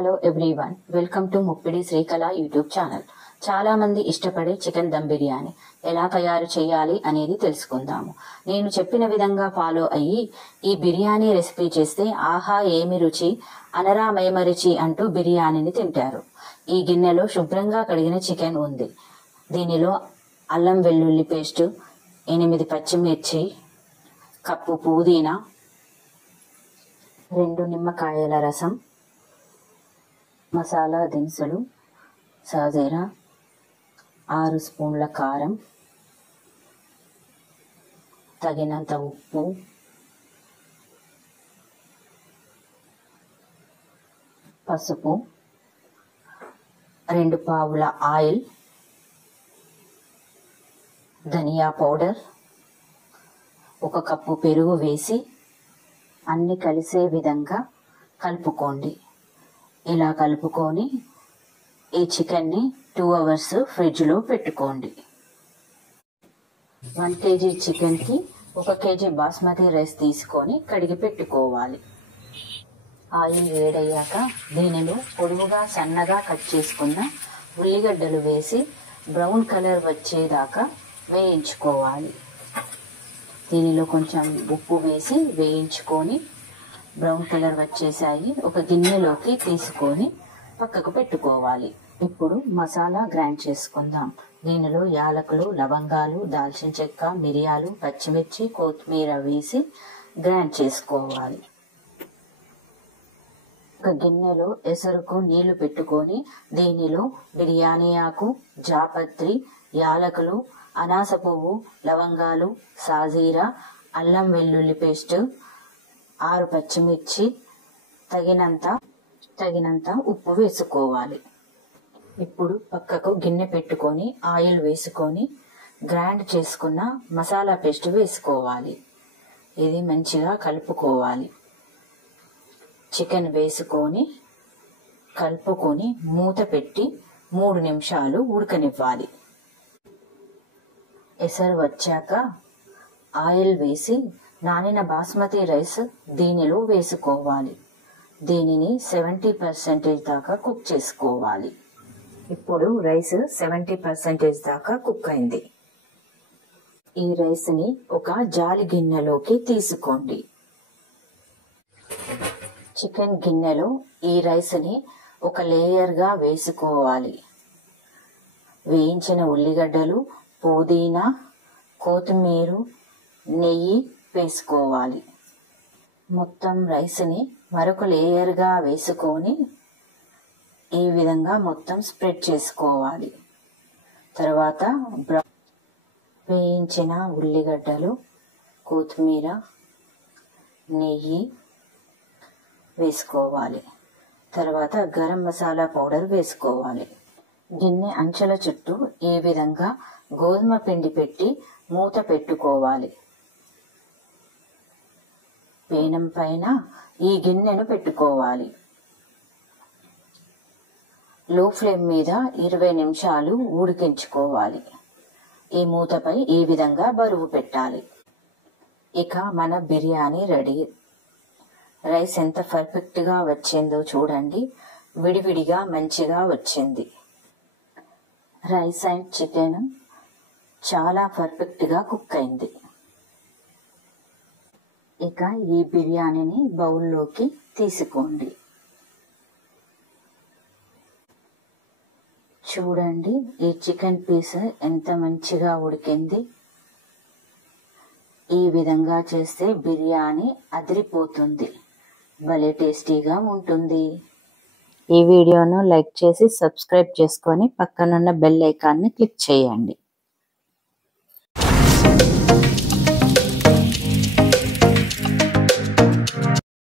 Hello everyone, welcome to Muppidi Srikala YouTube channel. చాలా మంది ఇష్టపడే చికెన్ దమ్ బిర్యానీ ఎలా తయారు చేయాలి అనేది తెలుసుకుందాము. నేను చెప్పిన విధంగా ఫాలో అయ్యి ఈ బిర్యానీ రెసిపీ చేస్తే ఆహా ఏమి రుచి, అనరా మైమరిచి అంటూ బిర్యానీని తింటారు. ఈ గిన్నెలో శుభ్రంగా కడిగిన చికెన్ ఉంది. దీనిలో అల్లం వెల్లుల్లి పేస్టు, 8 పచ్చిమిర్చి, కప్పు పుదీనా, 2 నిమ్మకాయల రసం, మసాలా దినుసులు, సాజీరా, 6 స్పూన్ల కారం, తగినంత ఉప్పు, పసుపు, 2 పావుల ఆయిల్, ధనియా పౌడర్, 1 కప్పు పెరుగు వేసి అన్ని కలిసే విధంగా కలుపుకోండి. ఇలా కలుపుకొని ఈ చికెన్ని 2 అవర్స్ ఫ్రిడ్జ్లో పెట్టుకోండి. 1 kg చికెన్కి 1 kg బాస్మతి రైస్ తీసుకొని కడిగి పెట్టుకోవాలి. ఆయిల్ వేడయ్యాక దీనిలో పొడవుగా సన్నగా కట్ చేసుకున్న ఉల్లిగడ్డలు వేసి బ్రౌన్ కలర్ వచ్చేదాకా వేయించుకోవాలి. దీనిలో కొంచెం ఉప్పు వేసి వేయించుకొని బ్రౌన్ కలర్ వచ్చేసాయి. ఒక గిన్నెలోకి తీసుకొని పక్కకు పెట్టుకోవాలి. ఇప్పుడు మసాలా గ్రైండ్ చేసుకుందాం. దీనిలో యాలకులు, లవంగాలు, దాల్చిన చెక్క, మిరియాలు, పచ్చిమిర్చి, కొత్తిమీర వేసి గ్రైండ్ చేసుకోవాలి. ఒక గిన్నెలో ఎసరుకు నీళ్లు పెట్టుకొని దీనిలో బిర్యానీ ఆకు, జాపత్రి, యాలకులు, అనాస పువ్వు, లవంగాలు, సాజీరా, అల్లం వెల్లుల్లి పేస్ట్, 6 పచ్చిమిర్చి, తగినంత ఉప్పు వేసుకోవాలి. ఇప్పుడు పక్కకు గిన్నె పెట్టుకొని ఆయిల్ వేసుకొని గ్రైండ్ చేసుకున్న మసాలా పేస్ట్ వేసుకోవాలి. ఇది మంచిగా కలుపుకోవాలి. చికెన్ వేసుకొని కలుపుకొని మూత పెట్టి 3 నిమిషాలు ఉడకనివ్వాలి. ఎసరు వచ్చాక ఆయిల్ వేసి నానిన బాస్మతి రైస్ దీనిలో వేసుకోవాలి. దీనిని 70% దాకా కుక్ చేసుకోవాలి. ఇప్పుడు రైస్ 70% దాకా కుక్ అయింది. ఈ రైస్ని ఒక జాలి గిన్నెలోకి తీసుకోండి. చికెన్ గిన్నెలో ఈ రైస్ని ఒక లేయర్గా వేసుకోవాలి. వేయించిన ఉల్లిగడ్డలు, పుదీనా, కొత్తిమీర, నెయ్యి వేసుకోవాలి. మొత్తం రైస్ని మరొక లేయర్గా వేసుకొని ఈ విధంగా మొత్తం స్ప్రెడ్ చేసుకోవాలి. తర్వాత వేయించిన ఉల్లిగడ్డలు, కొత్తిమీర, నెయ్యి వేసుకోవాలి. తర్వాత గరం మసాలా పౌడర్ వేసుకోవాలి. గిన్నె అంచుల చుట్టూ ఈ విధంగా గోధుమ పిండి పెట్టి మూత పెట్టుకోవాలి. పేనం పైన ఈ గిన్నెను పెట్టుకోవాలి. లో ఫ్లేమ్ మీద 20 నిమిషాలు ఉడికించుకోవాలి. ఈ మూతపై ఈ విధంగా బరువు పెట్టాలి. ఇక మన బిర్యానీ రెడీ. రైస్ ఎంత పర్ఫెక్ట్గా వచ్చిందో చూడండి. విడివిడిగా మంచిగా వచ్చింది. రైస్ అండ్ చికెన్ చాలా పర్ఫెక్ట్గా కుక్ అయింది. ఇక ఈ బిర్యానీని బౌల్లోకి తీసుకోండి. చూడండి ఈ చికెన్ పీస్ ఎంత మంచిగా ఉడికింది. ఈ విధంగా చేస్తే బిర్యానీ అదిరిపోతుంది. భలే టేస్టీగా ఉంటుంది. ఈ వీడియోను లైక్ చేసి సబ్స్క్రైబ్ చేసుకొని పక్కనున్న బెల్ ఐకాన్ని క్లిక్ చేయండి.